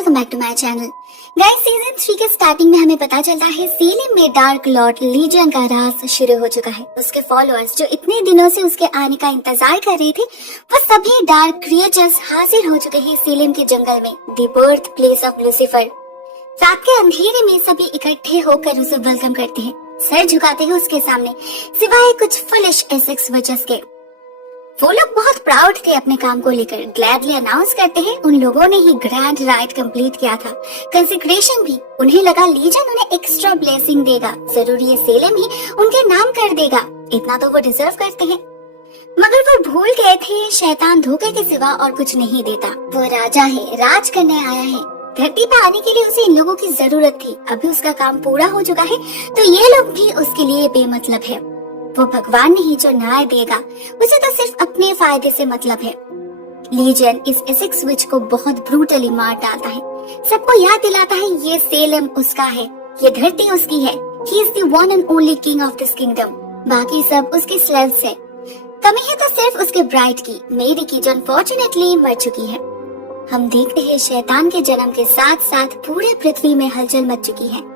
Welcome back to my channel. Guys, season 3 के starting में हमें पता चलता है सेलेम में डार्क लॉर्ड लीजियन का राज शुरू हो चुका है। उसके फॉलोअर्स जो इतने दिनों से उसके आने का इंतजार कर रहे थे, वो सभी डार्क क्रिएचर्स हाजिर हो चुके हैं सेलेम के जंगल में, the birth place of Lucifer. रात के अंधेरे में सभी इकट्ठे होकर उसे वेलकम करते हैं, सर झुकाते हैं उसके सामने, सिवाय कुछ फुलिश एसेक्स वजह के। वो लोग बहुत प्राउड थे अपने काम को लेकर। ग्लैडली अनाउंस करते हैं उन लोगों ने ही ग्रैंड राइट कंप्लीट किया था, कंसेक्रेशन भी। उन्हें लगा लीजन उन्हें एक्स्ट्रा ब्लेसिंग देगा, जरूर ये सेलेम ही उनके नाम कर देगा, इतना तो वो डिजर्व करते हैं। मगर वो भूल गए थे शैतान धोखे के सिवा और कुछ नहीं देता। वो राजा है, राज करने आया है। धरती पर आने के लिए उसे इन लोगों की जरूरत थी, अभी उसका काम पूरा हो चुका है तो ये लोग भी उसके लिए बेमतलब है। वो भगवान नहीं जो न्याय देगा, उसे तो सिर्फ अपने फायदे से मतलब है। लीजियन इस एसेक्स विच को बहुत ब्रूटली मार डालता है, सबको याद दिलाता है ये सेलेम उसका है, ये धरती उसकी है। He is the one and only king of this kingdom, बाकी सब उसके स्लेव्स है। कमी है तो सिर्फ उसके ब्राइड की, मेरी की, जो अनफॉर्चुनेटली मर चुकी है। हम देखते हैं शैतान के जन्म के साथ साथ पूरे पृथ्वी में हलचल मच चुकी है।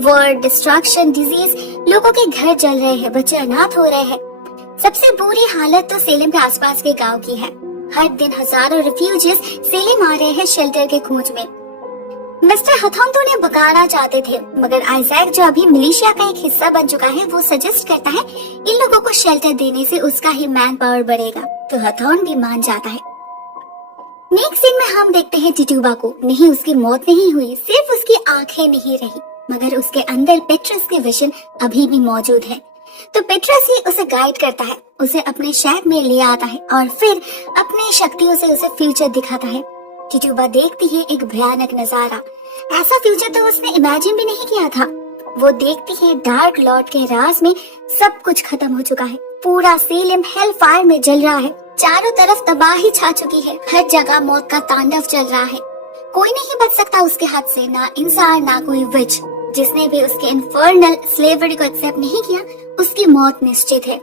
वॉर, डिस्ट्रक्शन, डिजीज, लोगों के घर जल रहे हैं, बच्चे अनाथ हो रहे हैं। सबसे बुरी हालत तो सेलेम के आसपास के गांव की है। हर दिन हजारों रिफ्यूजीज सेलेम आ रहे हैं शेल्टर के खोज में। मिस्टर हथौन तो उन्हें भगाना चाहते थे, मगर आइजैक जो अभी मिलिशिया का एक हिस्सा बन चुका है, वो सजेस्ट करता है इन लोगों को शेल्टर देने से उसका ही मैन पावर बढ़ेगा, तो हथौन भी मान जाता है। नेक्स्ट सीन में हम देखते हैं टिटुबा को। नहीं, उसकी मौत नहीं हुई, सिर्फ उसकी आंखें नहीं रही, मगर उसके अंदर पेट्रस की विजन अभी भी मौजूद है। तो पेट्रस ही उसे गाइड करता है, उसे अपने शहर में ले आता है और फिर अपनी शक्तियों से उसे फ्यूचर दिखाता है। टिटुबा देखती है एक भयानक नजारा, ऐसा फ्यूचर तो उसने इमेजिन भी नहीं किया था। वो देखती है डार्क लॉर्ड के राज में सब कुछ खत्म हो चुका है, पूरा सेलेम हेल फायर में जल रहा है, चारों तरफ तबाही छा चुकी है, हर जगह मौत का तांडव चल रहा है। कोई नहीं बच सकता उसके हाथ से, ना इंसान ना कोई विच। जिसने भी उसके इन्फर्नल स्लेवरी को एक्सेप्ट नहीं किया, उसकी मौत निश्चित है।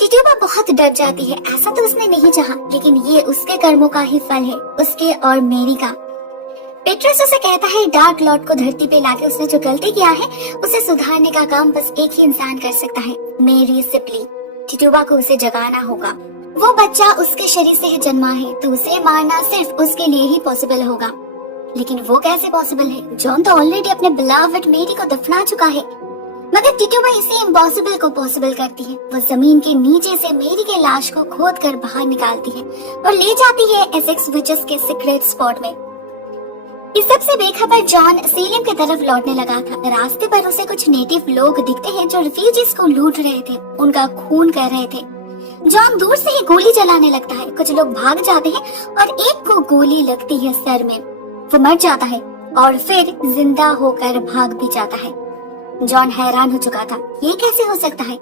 टिटुबा बहुत डर जाती है, ऐसा तो उसने नहीं चाहा, लेकिन ये उसके कर्मों का ही फल है, उसके और मेरी का। पेट्रस उसे कहता है डार्क लॉर्ड को धरती पे लाके उसने जो गलती किया है उसे सुधारने का काम बस एक ही इंसान कर सकता है, मेरी सिपली। टिटुबा को उसे जगाना होगा। वो बच्चा उसके शरीर से ही जन्मा है, तो उसे मारना सिर्फ उसके लिए ही पॉसिबल होगा। लेकिन वो कैसे पॉसिबल है? जॉन तो ऑलरेडी अपने बिलवड मेरी को दफना चुका है। मगर टिटुबा इसे इम्पॉसिबल को पॉसिबल करती है। वो जमीन के नीचे से मेरी के लाश को खोद कर बाहर निकालती है और ले जाती है एसेक्स विचेस के सीक्रेट स्पॉट में। इस सब से बेखबर जॉन सेलेम की तरफ लौटने लगा था। रास्ते पर उसे कुछ नेटिव लोग दिखते हैं जो रिफ्यूजीज को लूट रहे थे, उनका खून कर रहे थे। जॉन दूर से ही गोली चलाने लगता है, कुछ लोग भाग जाते हैं और एक को गोली लगती है सर में, वो मर जाता है और फिर जिंदा होकर भाग भी जाता है। जॉन हैरान हो चुका था, ये कैसे हो सकता है।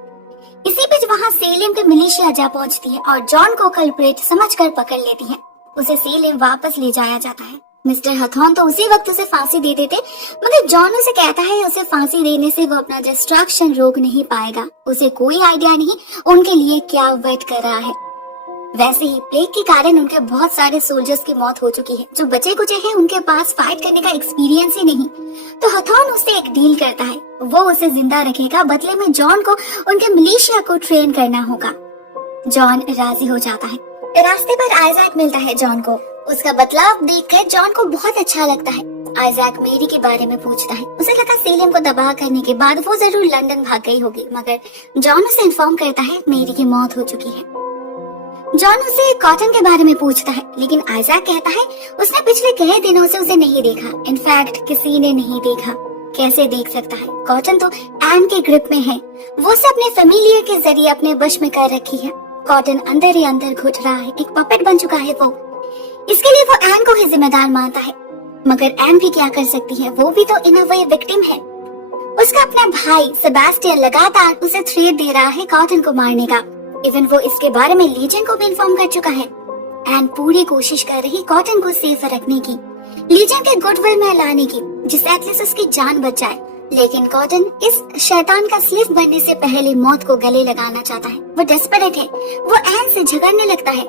इसी बीच वहाँ सेलेम की मिलिशिया जा पहुँचती है और जॉन को कल्प्रेट समझकर पकड़ लेती है। उसे सेलेम वापस ले जाया जाता है। मिस्टर हथौन तो उसी वक्त उसे फांसी दे देते, मगर जॉन उसे कहता है उसे फांसी देने से वो अपना डिस्ट्रैक्शन रोक नहीं पाएगा। उसे कोई आइडिया नहीं उनके लिए क्या वेट कर रहा है। वैसे ही प्लेग के कारण उनके बहुत सारे सोल्जर्स की मौत हो चुकी है। जो बचे कुचे हैं उनके पास फाइट करने का एक्सपीरियंस ही नहीं, तो हथौन उससे एक डील करता है, वो उसे जिंदा रखेगा, बदले में जॉन को उनके मिलिशिया को ट्रेन करना होगा। जॉन राजी हो जाता है। रास्ते पर आइजैक मिलता है जॉन को। उसका बदलाव देखकर जॉन को बहुत अच्छा लगता है। आइजैक मेरी के बारे में पूछता है। उसे लगा सेलेम को तबाह करने के बाद वो जरूर लंदन भाग गई होगी, मगर जॉन उसे इन्फॉर्म करता है मेरी की मौत हो चुकी है। जॉन उसे कॉटन के बारे में पूछता है, लेकिन आइजैक कहता है उसने पिछले कई दिनों से उसे नहीं देखा, इनफैक्ट किसी ने नहीं देखा। कैसे देख सकता है? कॉटन तो एन के ग्रिप में है, वो उसे अपने फेमिलियर के जरिए अपने वश में कर रखी है। कॉटन अंदर ही अंदर घुट रहा है, एक पपेट बन चुका है वो। इसके लिए वो एन को ही जिम्मेदार मानता है, मगर एन भी क्या कर सकती है, वो भी तो इन अ वे विक्टिम है। उसका अपना भाई सेबास्टियन लगातार उसे थ्रेट दे रहा है कॉटन को मारने का। इवन वो इसके बारे में लीजन को भी इन्फॉर्म कर चुका है। एन पूरी कोशिश कर रही कॉटन को सेफ रखने की, लीजन के गुडविल में लाने की, जिससे एटलीस्ट उसकी जान बच जाए। लेकिन कॉटन इस शैतान का स्लिफ बनने से पहले मौत को गले लगाना चाहता है। वो डेस्परेट है, वो एन से झगड़ने लगता है।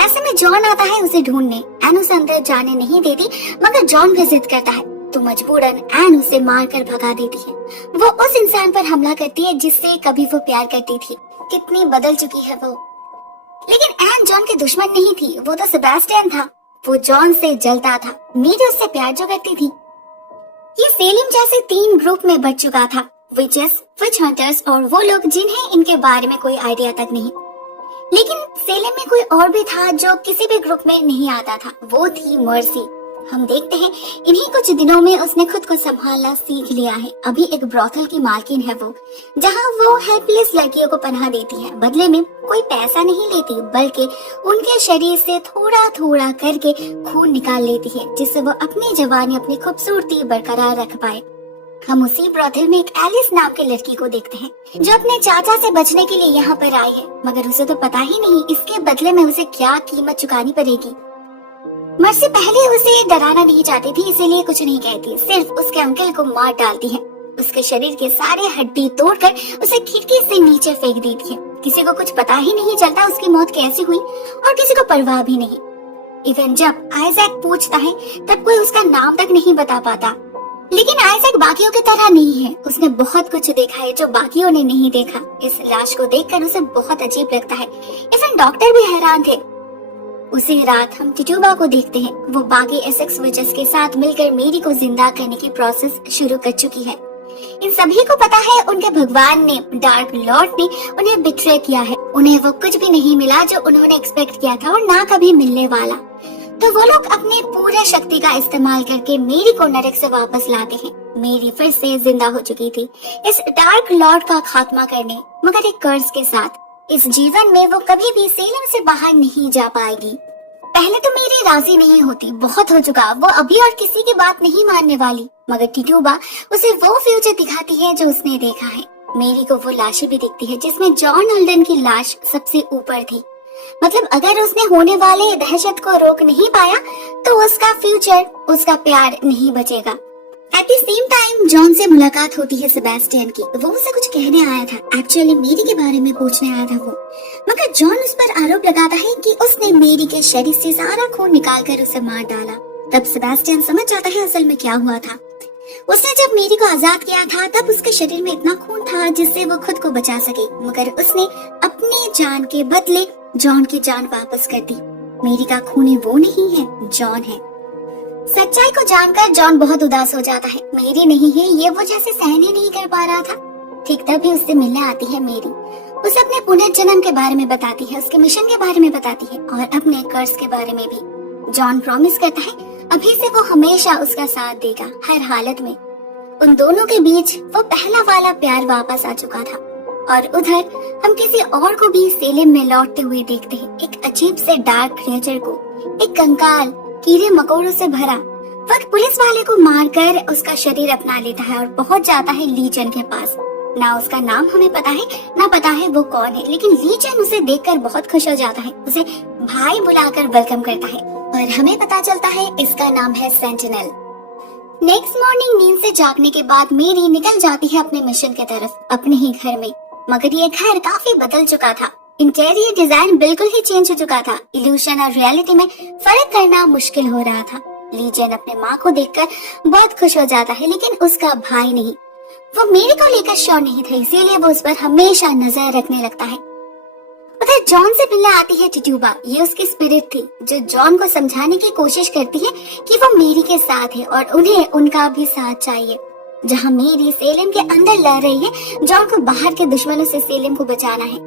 ऐसे में जॉन आता है उसे ढूंढने। एन उसे अंदर जाने नहीं देती, मगर जॉन भी जिद करता है तो मजबूरन एन उसे मारकर भगा देती है। वो उस इंसान पर हमला करती है जिससे कभी वो प्यार करती थी। कितनी बदल चुकी है वो। लेकिन एन जॉन की दुश्मन नहीं थी, वो तो सेबेस्टियन था। वो जॉन से जलता था, मेरी उससे प्यार जो करती थी। ये सेलिम जैसे 3 ग्रुप में बट चुका था, विचेस, विच हंटर्स और वो लोग जिन्हें इनके बारे में कोई आइडिया तक नहीं। लेकिन सेलिम में कोई और भी था जो किसी भी ग्रुप में नहीं आता था, वो थी मर्सी। हम देखते हैं इन्हीं कुछ दिनों में उसने खुद को संभालना सीख लिया है। अभी एक ब्रॉथल की मालकिन है वो, जहां वो हेल्पलेस लड़कियों को पनाह देती है। बदले में कोई पैसा नहीं लेती, बल्कि उनके शरीर से थोड़ा थोड़ा करके खून निकाल लेती है, जिससे वो अपनी जवानी, अपनी खूबसूरती बरकरार रख पाए। हम उसी ब्रॉथल में एक एलिस नाम की लड़की को देखते हैं, जो अपने चाचा से बचने के लिए यहाँ पर आई है, मगर उसे तो पता ही नहीं इसके बदले में उसे क्या कीमत चुकानी पड़ेगी। मर्सी पहले उसे डराना नहीं चाहती थी, इसीलिए कुछ नहीं कहती, सिर्फ उसके अंकल को मार डालती है। उसके शरीर के सारे हड्डी तोड़कर उसे खिड़की से नीचे फेंक देती है। किसी को कुछ पता ही नहीं चलता उसकी मौत कैसे हुई, और किसी को परवाह भी नहीं। इवन जब आइजैक पूछता है तब कोई उसका नाम तक नहीं बता पाता। लेकिन आइजैक बाकियों की तरह नहीं है, उसने बहुत कुछ देखा है जो बाकियों ने नहीं देखा। इस लाश को देखकर उसे बहुत अजीब लगता है। इवन डॉक्टर भी हैरान थे। उसी रात हम टिटुबा को देखते हैं। वो बाकी एसेक्स विचेस के साथ मिलकर मेरी को जिंदा करने की प्रोसेस शुरू कर चुकी है। इन सभी को पता है उनके भगवान ने, डार्क लॉर्ड ने उन्हें बिट्रे किया है। उन्हें वो कुछ भी नहीं मिला जो उन्होंने एक्सपेक्ट किया था, और ना कभी मिलने वाला। तो वो लोग अपने पूरे शक्ति का इस्तेमाल करके मेरी को नरक से वापस लाते हैं। मेरी फिर से जिंदा हो चुकी थी इस डार्क लॉर्ड का खात्मा करने, मगर एक कर्ज के साथ। इस जीवन में वो कभी भी सेलिम से बाहर नहीं जा पाएगी। पहले तो मेरी राजी नहीं होती, बहुत हो चुका, वो अभी और किसी की बात नहीं मानने वाली। मगर टिटुबा उसे वो फ्यूचर दिखाती है जो उसने देखा है। मेरी को वो लाशें भी दिखती है जिसमें जॉन हॉल्डन की लाश सबसे ऊपर थी। मतलब अगर उसने होने वाले दहशत को रोक नहीं पाया तो उसका फ्यूचर, उसका प्यार नहीं बचेगा। At the same time John से मुलाकात होती है सेबेस्टियन की। वो उसे कुछ कहने आया था, एक्चुअली मेरी के बारे में पूछने आया था वो। मगर जॉन उस पर आरोप लगाता है कि उसने मेरी के शरीर से सारा खून निकालकर उसे मार डाला। तब सेबेस्टियन समझ जाता है असल में क्या हुआ था। उसने जब मेरी को आजाद किया था तब उसके शरीर में इतना खून था जिससे वो खुद को बचा सके, मगर उसने अपनी जान के बदले जॉन की जान वापस कर दी। मेरी का खूनी वो नहीं है, जॉन है। सच्चाई को जानकर जॉन बहुत उदास हो जाता है। मेरी नहीं है ये, वो जैसे सहन ही नहीं कर पा रहा था। ठीक तभी उससे मिलने आती है मेरी। उसे अपने पुनर्जन्म के बारे में बताती है, उसके मिशन के बारे में बताती है, और अपने कर्ज के बारे में भी। जॉन प्रॉमिस करता है अभी से वो हमेशा उसका साथ देगा, हर हालत में। उन दोनों के बीच वो पहला वाला प्यार वापस आ चुका था। और उधर हम किसी और को भी सेलिम में लौटते हुए देखते हैं, एक अजीब से डार्क क्रिएचर को, एक कंकाल कीड़े मकोड़ों से भरा। वक्त पुलिस वाले को मारकर उसका शरीर अपना लेता है और पहुंच जाता है लीजन के पास। ना उसका नाम हमें पता है, ना पता है वो कौन है, लेकिन लीजन उसे देखकर बहुत खुश हो जाता है, उसे भाई बुलाकर वेलकम करता है, और हमें पता चलता है इसका नाम है सेंटिनल। नेक्स्ट मॉर्निंग नींद से जागने के बाद मेरी निकल जाती है अपने मिशन की तरफ, अपने ही घर में। मगर ये घर काफी बदल चुका था। इंटीरियर डिजाइन बिल्कुल ही चेंज हो चुका था। इल्यूशन और रियलिटी में फर्क करना मुश्किल हो रहा था। लीजन अपने माँ को देखकर बहुत खुश हो जाता है, लेकिन उसका भाई नहीं। वो मेरी को लेकर श्योर नहीं था, इसीलिए वो उस पर हमेशा नजर रखने लगता है। उधर जॉन से मिलने आती है टिटुबा। ये उसकी स्पिरिट थी जो जॉन को समझाने की कोशिश करती है कि वो मेरी के साथ है और उन्हें उनका भी साथ चाहिए। जहाँ मेरी सेलिम के अंदर लड़ रही है, जॉन को बाहर के दुश्मनों से सेलिम को बचाना है।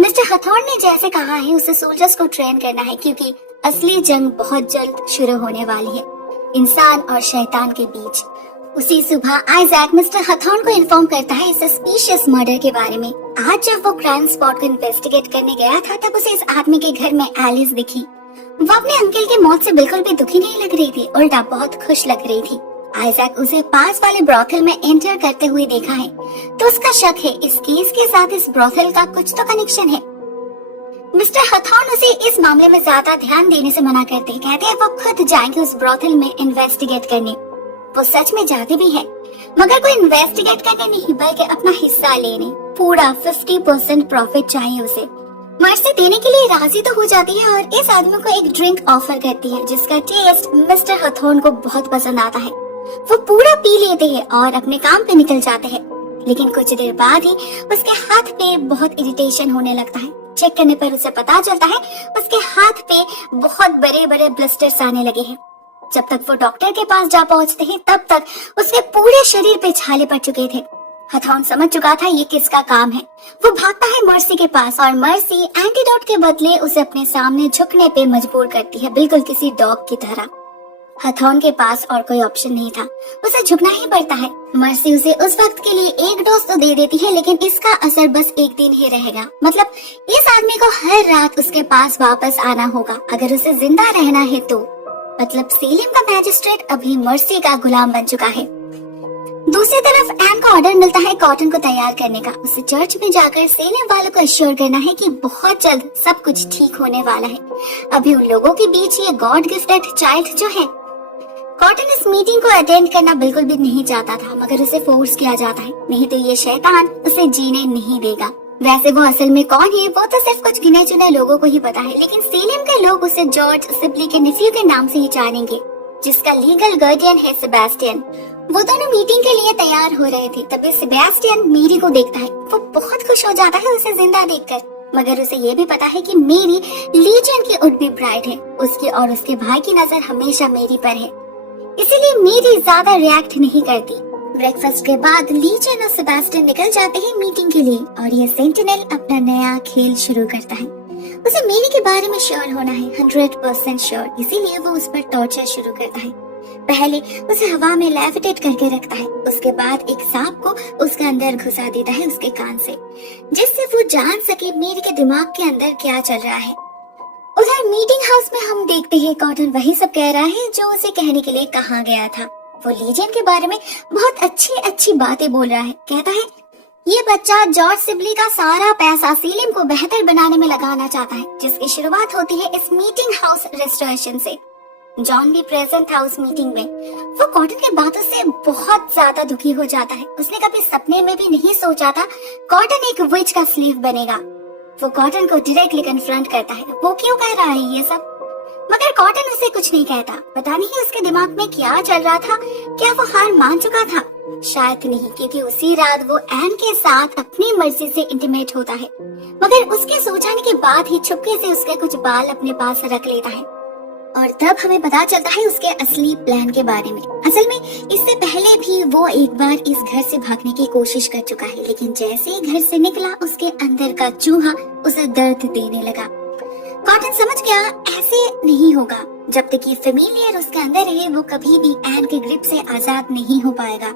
मिस्टर हथॉर्न ने जैसे कहा है उसे सोल्जर्स को ट्रेन करना है, क्योंकि असली जंग बहुत जल्द शुरू होने वाली है इंसान और शैतान के बीच। उसी सुबह आइजैक मिस्टर हथॉर्न को इन्फॉर्म करता है इस सस्पिशियस मर्डर के बारे में। आज जब वो क्राइम स्पॉट को इन्वेस्टिगेट करने गया था तब उसे इस आदमी के घर में एलिस दिखी। वो अपने अंकल की मौत से बिल्कुल भी दुखी नहीं लग रही थी, उल्टा बहुत खुश लग रही थी। आइजैक उसे पास वाले ब्रॉथल में एंटर करते हुए देखा है, तो उसका शक है इस केस के साथ इस ब्रॉथल का कुछ तो कनेक्शन है। मिस्टर हथॉर्न उसे इस मामले में ज्यादा ध्यान देने से मना करते हैं, कहते हैं वो खुद जाएंगे उस ब्रॉथल में इन्वेस्टिगेट करने। वो सच में जाते भी है, मगर कोई इन्वेस्टिगेट करने नहीं बल्कि अपना हिस्सा लेने। पूरा 50% प्रॉफिट चाहिए उसे। मर्सी देने के लिए राजी तो हो जाती है और इस आदमी को एक ड्रिंक ऑफर करती है जिसका टेस्ट मिस्टर हथोन को बहुत पसंद आता है। वो पूरा पी लेते हैं और अपने काम पे निकल जाते हैं, लेकिन कुछ देर बाद ही उसके हाथ पे बहुत इरिटेशन होने लगता है। चेक करने पर उसे पता चलता है उसके हाथ पे बहुत बड़े बड़े ब्लिस्टर्स आने लगे हैं। जब तक वो डॉक्टर के पास जा पहुंचते हैं तब तक उसके पूरे शरीर पे छाले पड़ चुके थे। हथौन समझ चुका था ये किसका काम है। वो भागता है मर्सी के पास और मर्सी एंटीडोट के बदले उसे अपने सामने झुकने पे मजबूर करती है, बिल्कुल किसी डॉग की तरह। हथौन के पास और कोई ऑप्शन नहीं था, उसे झुकना ही पड़ता है। मर्सी उसे उस वक्त के लिए एक डोज तो दे देती है, लेकिन इसका असर बस एक दिन ही रहेगा। मतलब इस आदमी को हर रात उसके पास वापस आना होगा अगर उसे जिंदा रहना है तो। मतलब सेलिम का मैजिस्ट्रेट अभी मर्सी का गुलाम बन चुका है। दूसरी तरफ एन को ऑर्डर मिलता है कॉटन को तैयार करने का। उसे चर्च में जाकर सेलिम वालों को अश्योर करना है कि बहुत जल्द सब कुछ ठीक होने वाला है। अभी उन लोगों के बीच ये गॉड गिफ्टेड चाइल्ड जो है। कॉटन इस मीटिंग को अटेंड करना बिल्कुल भी नहीं चाहता था, मगर उसे फोर्स किया जाता है, नहीं तो ये शैतान उसे जीने नहीं देगा। वैसे वो असल में कौन है वो तो सिर्फ कुछ गिने चुने लोगों को ही पता है, लेकिन सेलिम के लोग उसे जॉर्ज सिबली के नेफ्यू के नाम से ही जानेंगे, जिसका लीगल गार्डियन है सेबेस्टियन। वो दोनों मीटिंग के लिए तैयार हो रहे थे, तभी सेबेस्टियन मेरी को देखता है। वो बहुत खुश हो जाता है उसे जिंदा देखकर, मगर उसे ये भी पता है कि मेरी लीजियन की वुड बी ब्राइड है। उसकी और उसके भाई की नजर हमेशा मेरी पर है, इसीलिए मेरी ज्यादा रिएक्ट नहीं करती। ब्रेकफास्ट के बाद लीजियन और सेबेस्टियन निकल जाते हैं मीटिंग के लिए और ये सेंटिनल अपना नया खेल शुरू करता है। उसे मेरी के बारे में श्योर होना है, 100% श्योर, इसीलिए वो उस पर टॉर्चर शुरू करता है। पहले उसे हवा में लेविटेट करके रखता है, उसके बाद एक सांप को उसके अंदर घुसा देता है उसके कान से, जिससे वो जान सके मेरी के दिमाग के अंदर क्या चल रहा है। उधर मीटिंग हाउस में हम देखते हैं कॉटन वही सब कह रहा है जो उसे कहने के लिए कहा गया था। वो लीजियन के बारे में बहुत अच्छी अच्छी बातें बोल रहा है। कहता है ये बच्चा जॉर्ज सिबली का सारा पैसा सेलिम को बेहतर बनाने में लगाना चाहता है, जिसकी शुरुआत होती है इस मीटिंग हाउस रेस्टोरेशन से। जॉन भी प्रेजेंट था उस मीटिंग में। वो कॉटन की बातों से बहुत ज्यादा दुखी हो जाता है। उसने कभी सपने में भी नहीं सोचा था कॉटन एक विच का स्लीव बनेगा। वो कॉटन को डायरेक्टली कन्फ्रंट करता है, वो क्यों कह रहा है ये सब, मगर कॉटन उसे कुछ नहीं कहता। पता नहीं उसके दिमाग में क्या चल रहा था, क्या वो हार मान चुका था? शायद नहीं, क्योंकि उसी रात वो एन के साथ अपनी मर्जी से इंटीमेट होता है, मगर उसके सो जाने के बाद ही छुपके से उसके कुछ बाल अपने पास रख लेता है और तब हमें पता चलता है उसके असली प्लान के बारे में। असल में इससे पहले भी वो एक बार इस घर से भागने की कोशिश कर चुका है, लेकिन जैसे ही घर से निकला उसके अंदर का चूहा उसे दर्द देने लगा। कॉटन समझ गया ऐसे नहीं होगा, जब तक ये फेमिलियर उसके अंदर है वो कभी भी एन के ग्रिप से आजाद नहीं हो पाएगा।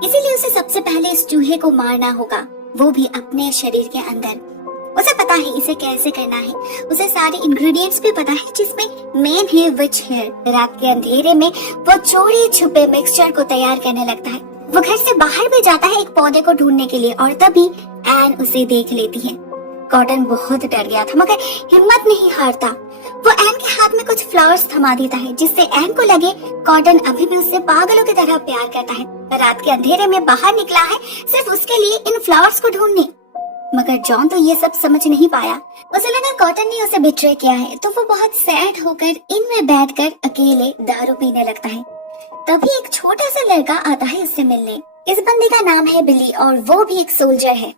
इसीलिए उसे सबसे पहले इस चूहे को मारना होगा, वो भी अपने शरीर के अंदर। उसे पता है इसे कैसे करना है, उसे सारे इंग्रेडिएंट्स भी पता है, जिसमें मेन है विच हेयर। रात के अंधेरे में वो चोरी छुपे मिक्सचर को तैयार करने लगता है। वो घर से बाहर भी जाता है एक पौधे को ढूंढने के लिए और तभी एन उसे देख लेती है। कॉटन बहुत डर गया था, मगर हिम्मत नहीं हारता। वो एन के हाथ में कुछ फ्लावर्स थमा देता है, जिससे एन को लगे कॉटन अभी भी उससे पागलों की तरह प्यार करता है। रात के अंधेरे में बाहर निकला है सिर्फ उसके लिए इन फ्लावर्स को ढूंढने, मगर जॉन तो ये सब समझ नहीं पाया। उसे लगा कॉटन ने उसे बिट्रे किया है, तो वो बहुत सैड होकर इनमें बैठकर अकेले दारू पीने लगता है। तभी एक छोटा सा लड़का आता है उससे मिलने। इस बंदे का नाम है बिली और वो भी एक सोल्जर है।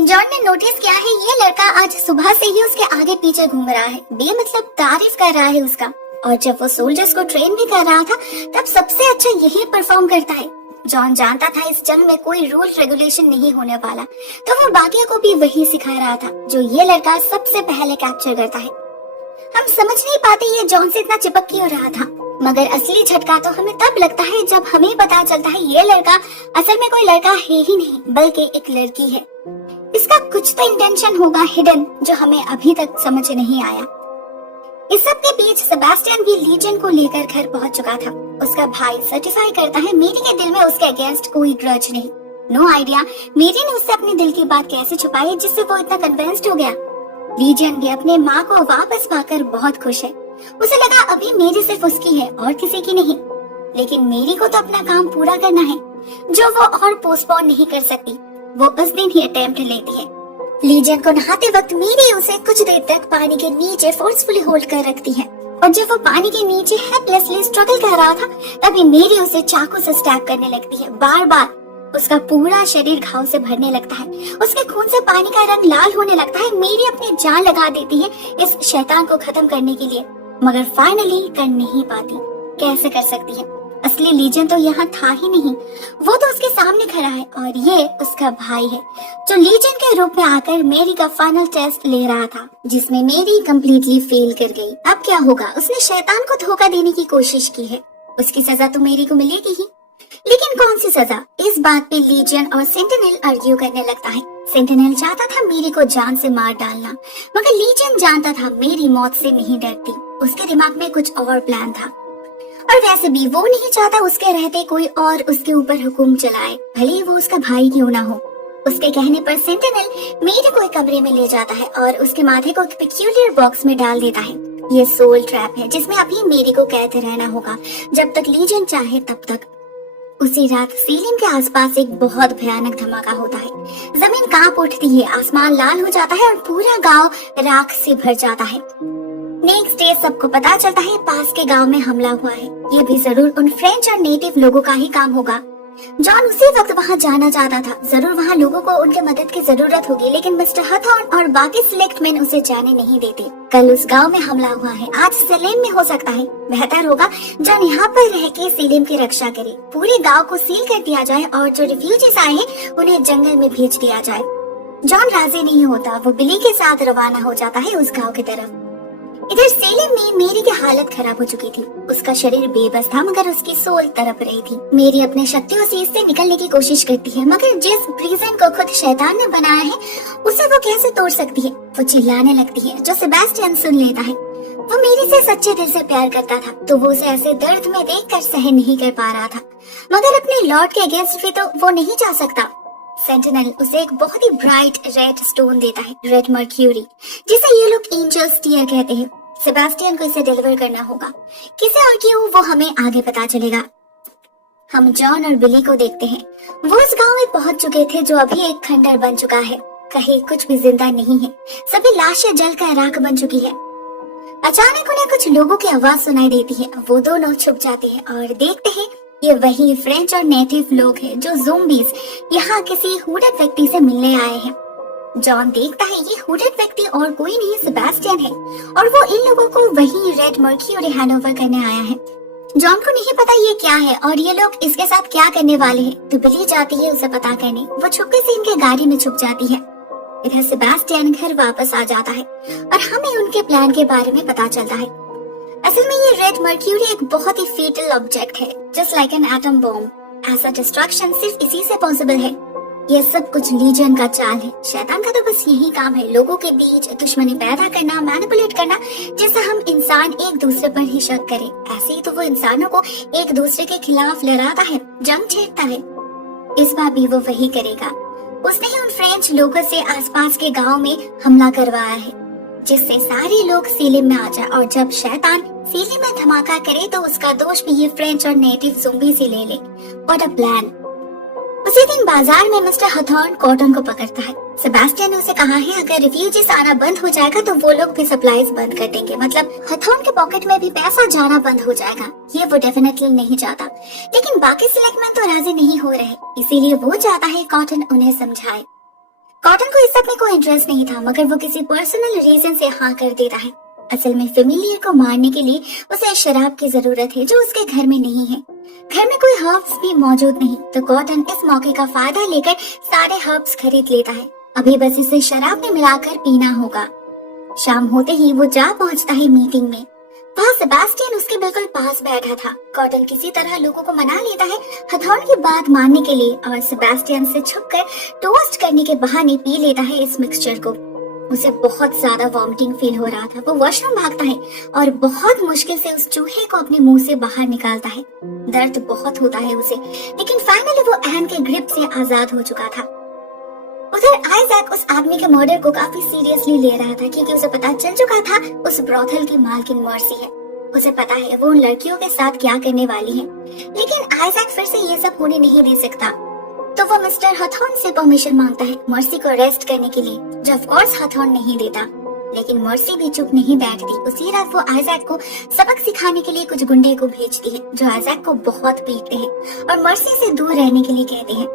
जॉन ने नोटिस किया है ये लड़का आज सुबह से ही उसके आगे पीछे घूम रहा है, बेमतलब तारीफ कर रहा है उसका। और जब वो सोल्जर्स को ट्रेन भी कर रहा था तब सबसे अच्छा यही परफॉर्म करता है। जॉन जानता था इस जंग में कोई रूल रेगुलेशन नहीं होने वाला, तो वो बाकियों को भी वही सिखा रहा था जो ये लड़का सबसे पहले कैप्चर करता है। हम समझ नहीं पाते ये जॉन से इतना चिपक क्यों रहा था, मगर असली झटका तो हमें तब लगता है जब हमें पता चलता है ये लड़का असल में कोई लड़का है ही नहीं बल्कि एक लड़की है। इसका कुछ तो इंटेंशन होगा हिडन, जो हमें अभी तक समझ नहीं आया। इस सब के बीच सेबेस्टियन भी लीजियन को लेकर घर पहुंच चुका था। उसका भाई सर्टिफाई करता है मेरी के दिल में उसके अगेंस्ट कोई ग्रज नहीं। नो आइडिया मेरी ने उससे अपने दिल की बात कैसे छुपाई जिससे वो इतना कन्विंस्ड हो गया। लीजियन भी अपने माँ को वापस पाकर बहुत खुश है। उसे लगा अभी मेरी सिर्फ उसकी है और किसी की नहीं, लेकिन मेरी को तो अपना काम पूरा करना है जो वो और पोस्टपोन नहीं कर सकती। वो उस दिन ही अटेम्प्ट लेती है। लीजियन को नहाते वक्त मेरी उसे कुछ देर तक पानी के नीचे फोर्सफुली होल्ड कर रखती है और जब वो पानी के नीचे हेल्पलेसली स्ट्रगल कर रहा था तभी मेरी उसे चाकू से स्टैब करने लगती है। बार बार उसका पूरा शरीर घाव से भरने लगता है, उसके खून से पानी का रंग लाल होने लगता है। मेरी अपनी जान लगा देती है इस शैतान को खत्म करने के लिए, मगर फाइनली कर नहीं पाती। कैसे कर सकती है? असली लीजन तो यहाँ था ही नहीं, वो तो उसके सामने खड़ा है और ये उसका भाई है जो लीजन के रूप में आकर मेरी का फाइनल टेस्ट ले रहा था, जिसमें मेरी कंप्लीटली फेल कर गई। अब क्या होगा? उसने शैतान को धोखा देने की कोशिश की है, उसकी सजा तो मेरी को मिलेगी ही, लेकिन कौन सी सजा? इस बात पे लीजियन और सेंटिनल आर्ग्यू करने लगता है। सेंटिनल चाहता था मेरी को जान से मार डालना, मगर लीजियन जानता था मेरी मौत से नहीं डरती। उसके दिमाग में कुछ और प्लान था और वैसे भी वो नहीं चाहता उसके रहते कोई और उसके ऊपर हुक्म चलाए, भले ही वो उसका भाई क्यों ना हो। उसके कहने पर सेंटिनल मेरी को एक कमरे में ले जाता है और उसके माथे को एक पेक्यूलियर बॉक्स में डाल देता है। ये सोल ट्रैप है जिसमें अभी मेरी को कैद रहना होगा जब तक लीजियन चाहे तब तक। उसी रात सीलिम के आसपास एक बहुत भयानक धमाका होता है। जमीन कांप उठती है, आसमान लाल हो जाता है और पूरा गांव राख से भर जाता है। नेक्स्ट डे सबको पता चलता है पास के गांव में हमला हुआ है। ये भी जरूर उन फ्रेंच और नेटिव लोगों का ही काम होगा। जॉन उसी वक्त वहां जाना चाहता था। जरूर वहां लोगों को उनके मदद की जरूरत होगी, लेकिन मिस्टर हथॉर्न और बाकी सिलेक्टमैन उसे जाने नहीं देते। कल उस गांव में हमला हुआ है, आज सेलेम में हो सकता है। बेहतर होगा जॉन यहाँ पर रह के सेलेम की रक्षा करे। पूरे गांव को सील कर दिया जाए और जो रिफ्यूजीज आए हैं उन्हें जंगल में भेज दिया जाए। जॉन राजी नहीं होता, वो बिली के साथ रवाना हो जाता है उस गाँव की तरफ। इधर सेलिम में मेरी की हालत खराब हो चुकी थी। उसका शरीर बेबस था मगर उसकी सोल तड़प रही थी। मेरी अपने शक्तियों से इससे निकलने की कोशिश करती है, मगर जिस प्रिजन को खुद शैतान ने बनाया है उसे वो कैसे तोड़ सकती है? वो चिल्लाने लगती है, जो सेबेस्टियन सुन लेता है। वो मेरी से सच्चे दिल से प्यार करता था, तो वो उसे ऐसे दर्द में देखकर सहन नहीं कर पा रहा था, मगर अपने लॉर्ड के अगेंस्ट भी तो वो नहीं जा सकता। सेंटिनल उसे एक बहुत ही ब्राइट रेड स्टोन देता है, रेड मर्क्यूरी, जिसे ये लोग एंजल्स टीयर कहते हैं। सेबेस्टियन को इसे डिलीवर करना होगा। किसे और क्यों वो हमें आगे पता चलेगा। हम जॉन और बिली को देखते हैं। वो उस गांव में पहुंच चुके थे जो अभी एक खंडर बन चुका है। कहीं कुछ भी जिंदा नहीं है, सभी लाशें जलकर राख बन चुकी है। अचानक उन्हें कुछ लोगों की आवाज सुनाई देती है। वो दोनों छुप जाते हैं और देखते हैं ये वही फ्रेंच और नेटिव लोग हैं जो ज़ोंबीज यहाँ किसी हुडद व्यक्ति से मिलने आए हैं। जॉन देखता है ये हुडद व्यक्ति और कोई नहीं सेबेस्टियन है और वो इन लोगों को वही रेड मर्क्यूरी हैंडओवर करने आया है। जॉन को नहीं पता ये क्या है और ये लोग इसके साथ क्या करने वाले हैं, तो बिली जाती है उसे पता करने। वो छुपके से इनके गाड़ी में छुप जाती है। इधर सेबेस्टियन घर वापस आ जाता है और हमें उनके प्लान के बारे में पता चलता है। असल में ये रेड मर्क्यूरी एक बहुत ही फेटल ऑब्जेक्ट है, just like an atom bomb. ऐसा डिस्ट्रक्शन सिर्फ इसी से पॉसिबल है। ये सब कुछ लीजियन का चाल है। शैतान का तो बस यही काम है, लोगों के बीच दुश्मनी पैदा करना, मैनिपुलेट करना, जिससे हम इंसान एक दूसरे पर ही शक करें। ऐसे ही तो वो इंसानों को एक दूसरे के खिलाफ लड़ाता है, जंग छेड़ता है। इस बार भी वो वही करेगा। उसने ही उन फ्रेंच लोगों से आसपास के गांव में हमला करवाया है, जिससे सारे लोग सीलिम में आ जाए और जब शैतान सीलिम में धमाका करे तो उसका दोष भी ये फ्रेंच और नेटिव ज़ोंबी से ले ले। What a plan. उसी दिन बाजार में मिस्टर हथॉर्न कॉटन को पकड़ता है। सेबेस्टियन ने उसे कहा है अगर रिफ्यूजीज आना बंद हो जाएगा तो वो लोग भी सप्लाईज बंद कर देंगे, मतलब हथॉर्न के पॉकेट में भी पैसा जाना बंद हो जाएगा। ये वो डेफिनेटली नहीं चाहता, लेकिन बाकी सिलेक्टमैन तो राजी नहीं हो रहे, इसीलिए वो चाहता है कॉटन उन्हें समझाए। कॉटन को इस सब में कोई इंटरेस्ट नहीं था, मगर वो किसी पर्सनल रीजन से हाँ कर देता है। असल में फेमिलियर को मारने के लिए उसे शराब की जरूरत है जो उसके घर में नहीं है। घर में कोई हर्ब्स भी मौजूद नहीं, तो कॉटन इस मौके का फायदा लेकर सारे हर्ब्स खरीद लेता है। अभी बस इसे शराब में मिलाकर पीना होगा। शाम होते ही वो जा पहुंचता है मीटिंग में। वहाँ सेबेस्टियन उसके बिल्कुल पास बैठा था। कॉटन किसी तरह लोगों को मना लेता है हथौड़ की बात मानने के लिए और सेबेस्टियन से छुपकर टोस्ट करने के बहाने पी लेता है इस मिक्सचर को। उसे बहुत ज्यादा वॉमिटिंग फील हो रहा था। वो वॉशरूम भागता है और बहुत मुश्किल से उस चूहे को अपने मुंह से बाहर निकालता है। दर्द बहुत होता है उसे, लेकिन फाइनली वो एन के ग्रिप से आजाद हो चुका था। उधर आइजैक उस आदमी के मर्डर को काफी सीरियसली ले रहा था, क्योंकि उसे पता चल चुका था उस ब्रोथल की मालकिन मर्सी है। उसे पता है वो उन लड़कियों के साथ क्या करने वाली है, लेकिन आइजैक फिर से ये सब होने नहीं दे सकता। तो वो मिस्टर हथॉर्न से परमिशन मांगता है मर्सी को अरेस्ट करने के लिए, जो ऑफ कोर्स हथॉर्न नहीं देता। लेकिन मर्सी भी चुप नहीं बैठती। उसी रात वो आइजैक को सबक सिखाने के लिए कुछ गुंडे को भेजती है, जो आइजैक को बहुत पीटते हैं और मर्सी से दूर रहने के लिए कहते हैं।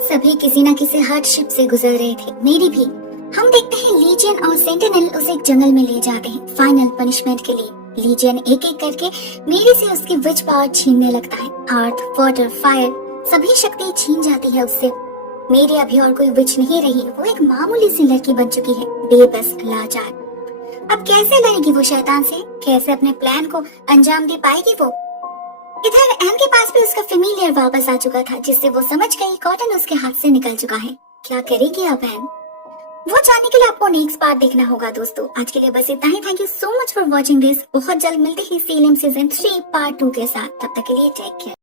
सभी किसी न किसी हार्डशिप से गुजर रहे थे, मेरी भी। हम देखते हैं लीजियन और सेंटिनल उसे एक जंगल में ले जाते हैं फाइनल पनिशमेंट के लिए। लीजियन एक एक करके मेरी से उसकी विच पावर छीनने लगता है। अर्थ, वाटर, फायर सभी शक्ति छीन जाती है उससे। मेरी अभी और कोई विच नहीं रही, वो एक मामूली सी लड़की बन चुकी है, बेबस, लाचार। अब कैसे लड़ेगी वो शैतान से? कैसे अपने प्लान को अंजाम दे पाएगी वो? इधर एम के पास भी उसका फेमिलियर वापस आ चुका था, जिससे वो समझ गई कॉटन उसके हाथ से निकल चुका है। क्या करेगी अब एम? वो जानने के लिए आपको नेक्स्ट पार्ट देखना होगा दोस्तों। आज के लिए बस इतना ही। Thank you so much for watching this. बहुत जल्द मिलते हैं सीएलएम सीजन 3 पार्ट 2 के साथ। तब तक के लिए टेक केयर।